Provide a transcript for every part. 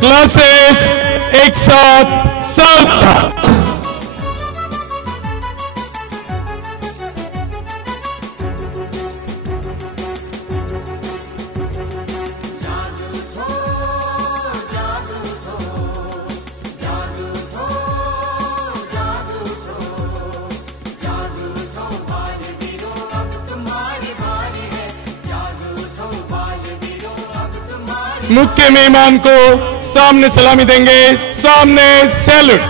क्लासेस एक साथ सावधान। मुख्य मेहमान को सामने सलामी देंगे, सामने सैल्यूट।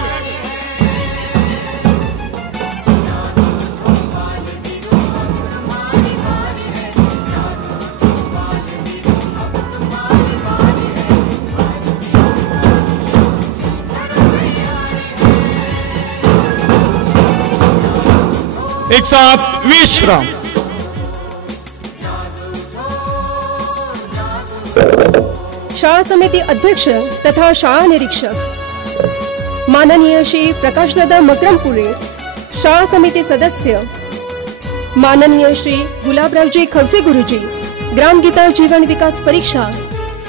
एक साथ विश्राम। शाळा समिति अध्यक्ष तथा शाळा निरीक्षक माननीय श्री प्रकाशदादा मकरमपुरे, शाळा समिति सदस्य माननीय श्री गुलाबरावजी खवसे गुरुजी, ग्राम गीता जीवन विकास परीक्षा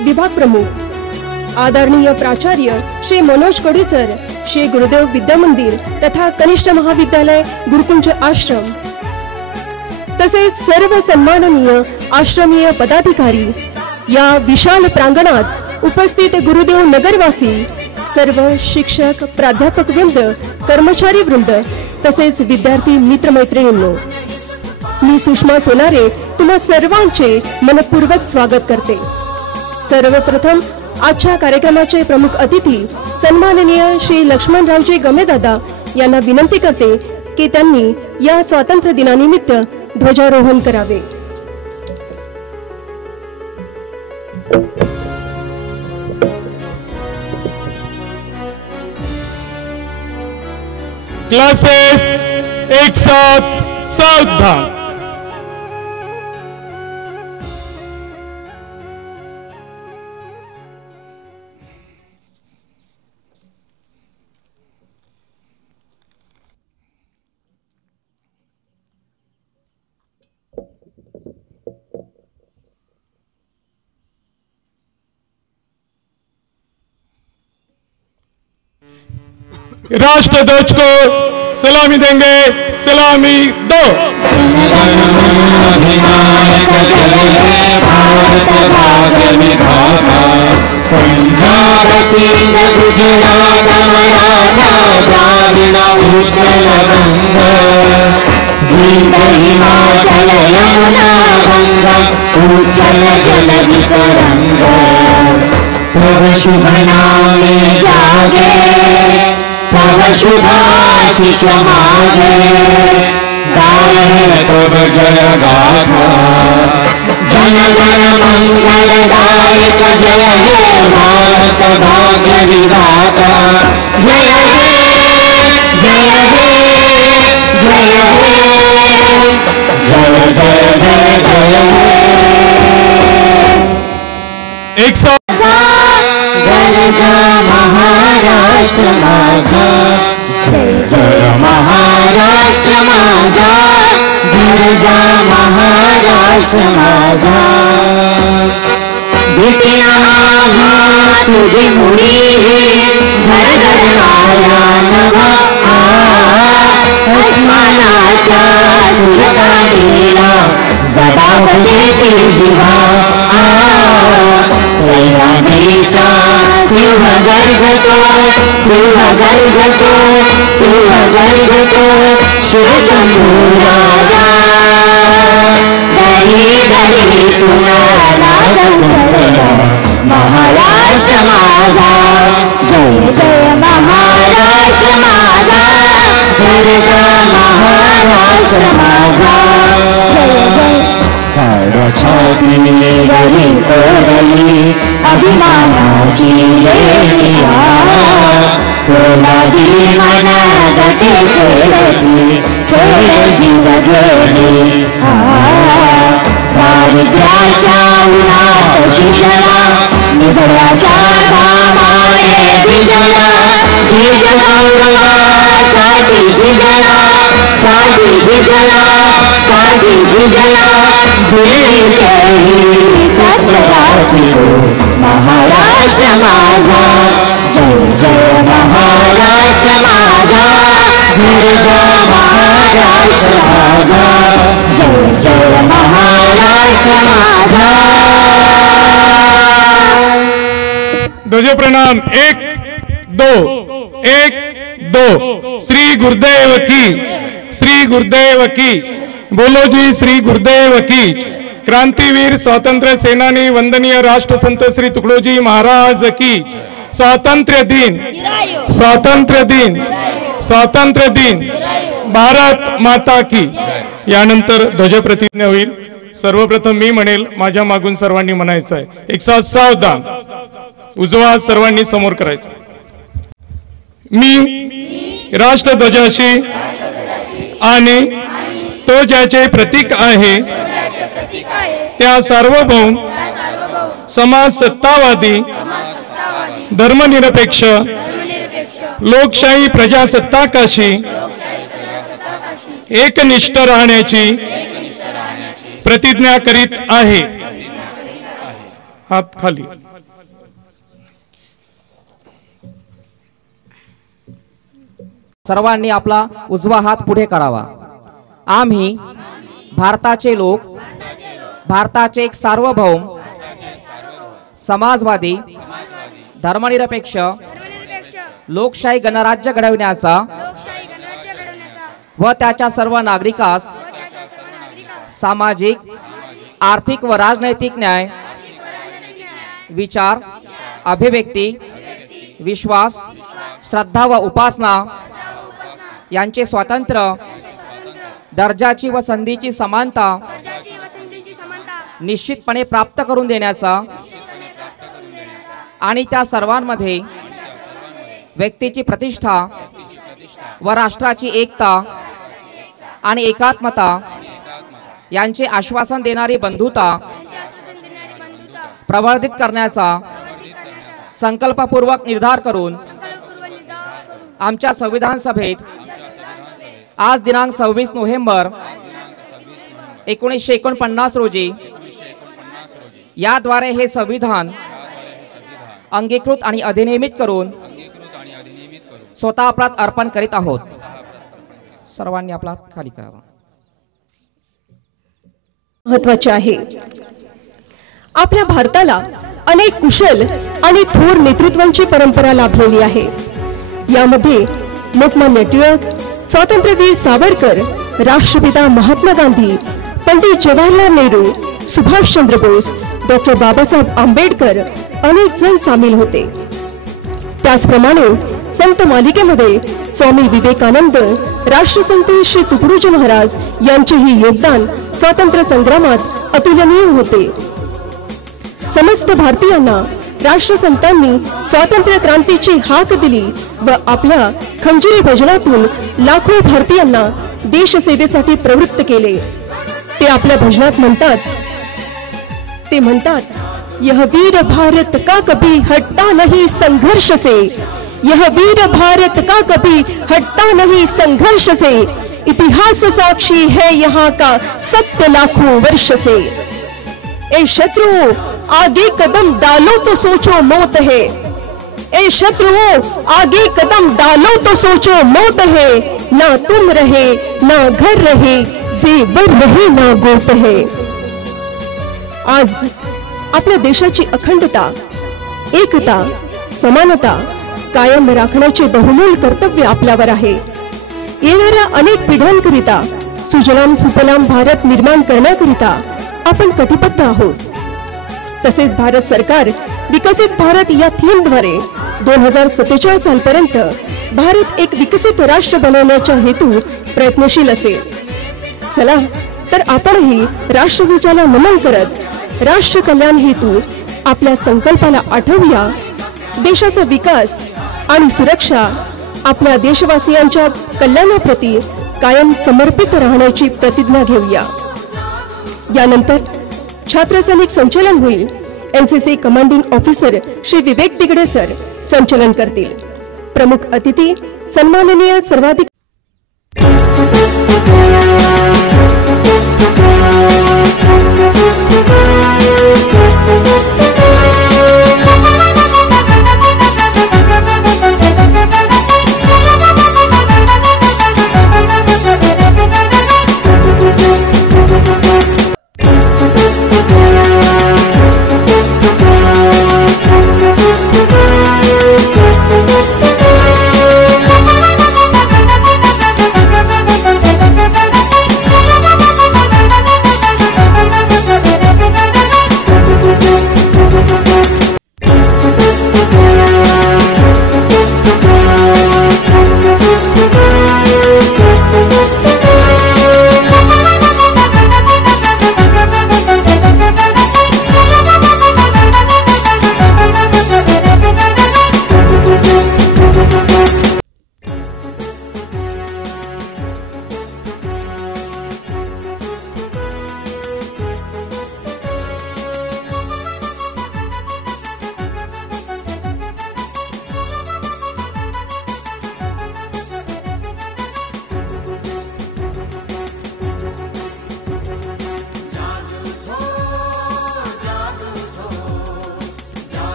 विभाग प्रमुख आदरणीय प्राचार्य श्री मनोज कडू सर, श्री गुरुदेव विद्या मंदिर तथा कनिष्ठ महाविद्यालय गुरुकुंज आश्रम, तसेच सर्व सन्माननीय आश्रमीय पदाधिकारी, या विशाल प्रांगणात उपस्थित गुरुदेव नगरवासी, सर्व शिक्षक प्राध्यापक वृंद, कर्मचारी वृंद तसेच विद्यार्थी मित्रमैत्रिणींनो, मी सुषमा सोनारे तुम्हा सर्वांचे मनपूर्वक स्वागत करते। सर्वप्रथम आजच्या कार्यक्रमाचे प्रमुख अतिथी सन्माननीय श्री लक्ष्मणरावजी गमेदादा यांना विनंती करते की त्यांनी या स्वातंत्र्य दिनानिमित्त ध्वजारोहण करावे। क्लासेस एक साथ सावधान। राष्ट्रध्वज को सलामी देंगे, सलामी दो। पंजाब सिंध गुजरात मराठा द्राविड़ उत्कल गंग, विंध्य हिमाचल यमुना गंगा उज्जल जलधि तरंग, तव शुभ नाम में जागे तव शुभाशीष मागे, गाए तव जय गाथा, जन गण मंगलदायक जय हे भारत भाग्य विधाता, जय हे जय हे जय हे जय जय जय जय हे। एक साथ गरजा महाराष्ट्र माझा, जय जय महाराष्ट्र माझा, गरजा महाराष्ट्र माझा, भीतीना आघात तुझी मुडी धडधड आया नभा, अस्मानाच्या सुरतानीला जबाब देते जीवा, सैरानीचा सिंह गर्जतो, सिंह गर्जतो, सिंह गर्जतो, शिवशंभू राजा, दरी दरी तुला नादम सडला महाराष्ट्र माझा, जय जय महाराष्ट्र माझा, गरजा महाराष्ट्र माझा, जय जय छातीवरी कोरली अभिमानाची लेलिया, कोलादी मना गटे खेळती खेळ जीव गेली, दारिद्र्याच्या उन्हात शिजला निधड्याच्या कामाने भिजला, देश गौरवासाठी झिजला, साठी झिजला साधी झिजला जय तत्व राखितो महाराष्ट्र माझा जय जय महाराष्ट्र माझा गरजा महाराष्ट्र माझा जय जय महाराष्ट्र माझा ध्वज प्रणाम 1 2 1 2 श्री गुरुदेव की श्री गुरुदेव की बोलो जी श्री गुरुदेव की क्रांतिवीर स्वातंत्र्य सेनानी वंदनीय राष्ट्रसंत श्री तुकडोजी महाराज की स्वातंत्र्य दिन स्वातंत्र्य दिन स्वातंत्र्य दिन भारत माता की। यानंतर ध्वज प्रतिज्ञा होईल। सर्वप्रथम मी म्हणेल माझ्या मागून सर्वांनी म्हणायचं आहे। एक साथ सावधान उजवा सर्वांनी समोर करायचा। मी राष्ट्रध्वजाशी आणि तो ज्याचे प्रतीक आहे त्या सार्वभौम समाज सत्तावादी धर्मनिरपेक्ष लोकशाही प्रजासत्ताकाशी एकनिष्ठ राहण्याची प्रतिज्ञा करीत आहे। हात खाली। सर्वांनी आपला उजवा हात पुढे करावा। आम्ही भारताचे लोक भारताचे एक सार्वभौम समाजवादी धर्मनिरपेक्ष लोकशाही गणराज्य घडविण्याचा व त्याच्या सर्व नागरिकास सामाजिक आर्थिक व राजनैतिक न्याय विचार अभिव्यक्ती विश्वास श्रद्धा व उपासना यांचे स्वातंत्र्य दर्जाची व संधीची समानता निश्चितपणे प्राप्त करून देण्याचा आणि त्या सर्वांमध्ये व्यक्तीची प्रतिष्ठा व राष्ट्राची एकता आणि एकात्मता यांचे आश्वासन देणारी बंधुता प्रवर्धित करण्याचा संकल्पपूर्वक निर्धार करून आमच्या संविधान सभेत आज दिनांक 26 नोव्हेंबर 1949 रोजी याद्वारे हे संविधान अंगीकृत आणि अधिनियमित करून स्वतः आपला अर्पण करीत आहोत। सर्वांनी आपला हात खाली करावा। महत्त्वाचे आहे। आपल्या भारताला अनेक कुशल आणि थोर नेतृत्वांची परंपरा लाभलेली आहे। यामध्ये लोकमान्य टिळक स्वातंत्र्यवीर सावरकर राष्ट्रपिता महात्मा गांधी पंडित जवाहरलाल नेहरू सुभाषचंद्र बोस डॉक्टर बाबासाहेब आंबेडकर अनेक जण सामील होते। त्याचप्रमाणे संत मालिकेमध्ये स्वामी विवेकानंद राष्ट्रसंत श्री तुकडोजी महाराज यांचेही योगदान स्वातंत्र्य संग्रामात अतुलनीय होते। समस्त भारतीयांना राष्ट्रसंतांनी स्वातंत्र्य क्रांतीची हाक दिली व आपल्या खंजिरी भजनातून लाखो भारतीयांना देशसेवेसाठी प्रवृत्त केले। ते आपल्या भजनात म्हणतात यह वीर भारत का कभी हटता नहीं संघर्ष से, यह वीर भारत का कभी हटता नहीं संघर्ष से, इतिहास साक्षी है यहाँ का सत्य लाखों वर्ष से। ए शत्रुओं आगे कदम डालो तो सोचो मौत है, ए शत्रुओं आगे कदम डालो तो सोचो मौत है, ना तुम रहे ना घर रहे जेवर रहे ना गोत है। आज आपल्या देशाची अखंडता एकता समानता कायम राखण्याचे बहुमूल्य कर्तव्य आपल्यावर आहे। येणाऱ्या अनेक पिढ्यांकरिता सुजलाम सुफलाम भारत निर्माण करण्याकरिता आपण कटिबद्ध आहोत। तसेच भारत सरकार विकसित भारत या थीमद्वारे 2047 सालपर्यंत भारत एक विकसित राष्ट्र बनवण्याच्या हेतू प्रयत्नशील असेल। चला तर आपणही राष्ट्रध्वजाला नमन करत राष्ट्र कल्याण हेतू आपल्या संकल्पाला आठवूया। देशाचा विकास आणि सुरक्षा आपल्या देशवासियांच्या कल्याणाप्रती कायम समर्पित राहण्याची प्रतिज्ञा घेऊया। यानंतर छात्र सैनिक संचलन होईल। एनसीसी कमांडिंग ऑफिसर श्री विवेक दिगडे सर संचलन करतील। प्रमुख अतिथी सन्माननीय सर्वाधिकारी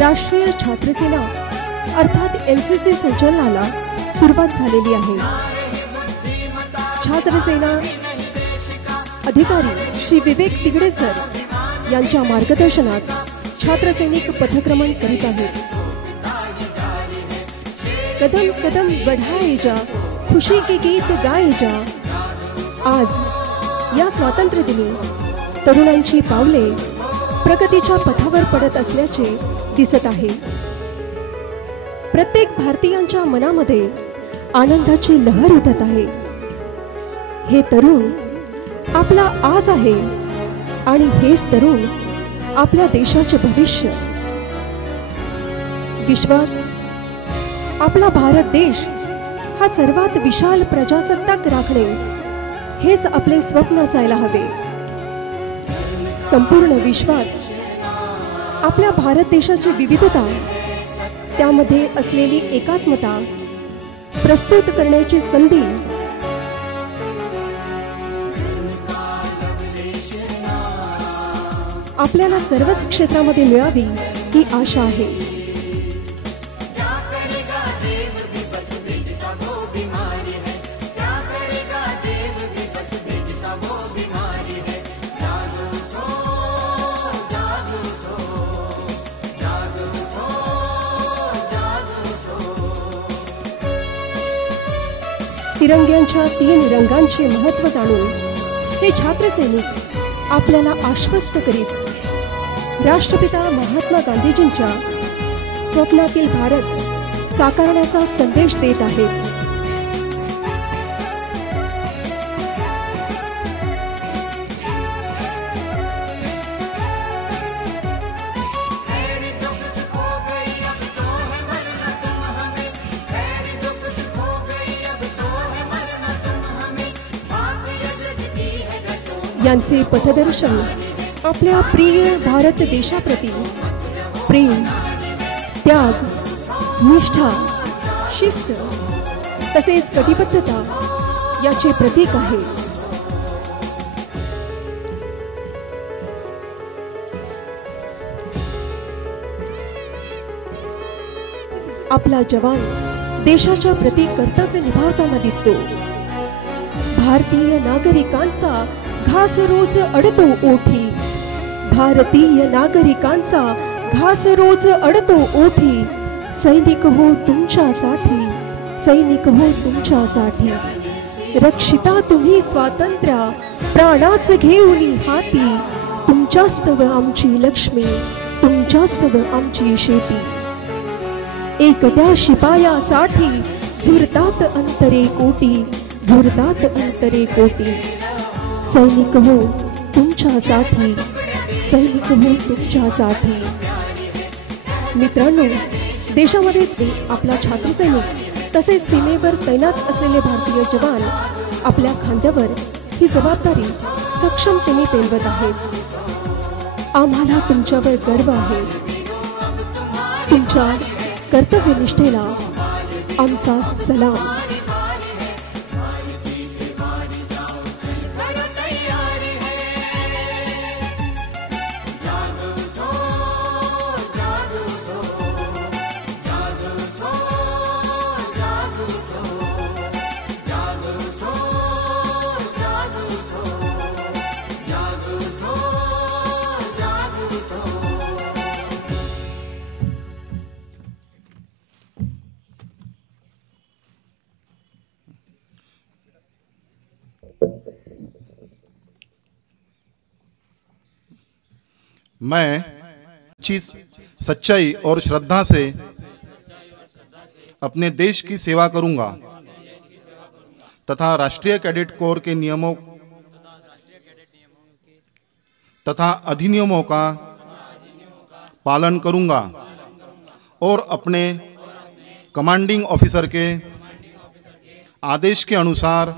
राष्ट्रीय छात्र सेना अर्थात NCC संचलनाला सुरुवात झालेली आहे. छात्र सेना अधिकारी श्री विवेक तिगडे सर यांच्या मार्गदर्शनात छात्र सैनिक पथक्रमण करीत आहेत. कदम कदम बढ़ाए जा, खुशी के गीत गाए जा. आज या स्वातंत्र्य दिनी तरुणांची पावले प्रगतीच्या पथावर पडत असल्याचे दिसत आहे. प्रत्येक भारतीयांच्या मनामध्ये आनंदाची लहर उठत आहे. हे तरुण आपला आज आहे आणि हेच तरुण आपल्या देशाचे भविष्य. विश्वात आपला भारत देश हा सर्वात विशाल प्रजासत्ताक राखणे हेच आपले स्वप्न असायला हवे. संपूर्ण विश्वात आपल्या भारत देशाची विविधता, त्यामध्ये असलेली एकात्मता प्रस्तुत करण्याची संधी आपल्याला सर्वच क्षेत्रामध्ये मिळावी ही आशा आहे. तिरंग्यांच्या 3 रंगांचे महत्त्व जाणून हे छात्र सैनिक आपल्याला आश्वस्त करीत राष्ट्रपिता महात्मा गांधीजींच्या स्वप्नातील भारत साकारण्याचा संदेश देत आहेत. यांचे पथदर्शन आपल्या प्रिय भारत देशाप्रती प्रेम, त्याग, निष्ठा, शिस्त तसेच कटिबद्धता याचे प्रतीक आहे. आपला जवान देशाच्या प्रती कर्तव्य निभावताना दिसतो. भारतीय नागरिकांचा घास रोज अडतो ओठी, भारतीय नागरिकांचा घास रोज अडतो ओठी. सैनिक हो तुमच्यासाठी, सैनिक हो तुमच्यासाठी. रक्षिता तुम्ही स्वातंत्र्य प्राणास घेऊन हाती. तुमच्यास्तव आमची लक्ष्मी, तुमच्यास्तव आमची शेती. एकट्या शिपायासाठी झुरतात अंतरे कोटी, झुरतात अंतरे कोटी. सैनिक हो तुमच्यासाठी, सैनिक हो तुमच्यासाठी. मित्रांनो, देशामध्ये आपला छात्र सैनिक तसेच सीमेवर तैनात असलेले भारतीय जवान आपल्या खांद्यावर ही जबाबदारी सक्षमतेने पेलवत आहेत. आम्हाला तुमच्यावर गर्व आहे. तुमच्या कर्तव्यनिष्ठेला आमचा सलाम. मैं सच्चाई और श्रद्धा से अपने देश की सेवा करूंगा तथा राष्ट्रीय कैडेट कोर के नियमों तथा अधिनियमों का पालन करूंगा और अपने कमांडिंग ऑफिसर के आदेश के अनुसार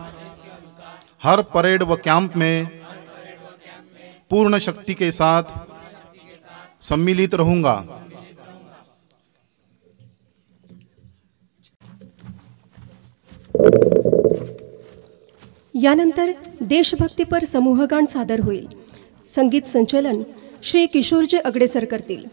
हर परेड व कैंप में पूर्ण शक्ति के साथ सम्मिलित रहूंगा। यानंतर देशभक्तीपर समूहगान सादर होईल। संगीत संचलन श्री किशोरजी अगडे सर करतील।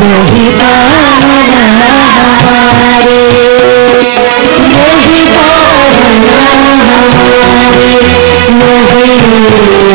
यही कामना हमारी, यही कामना हमारी, यही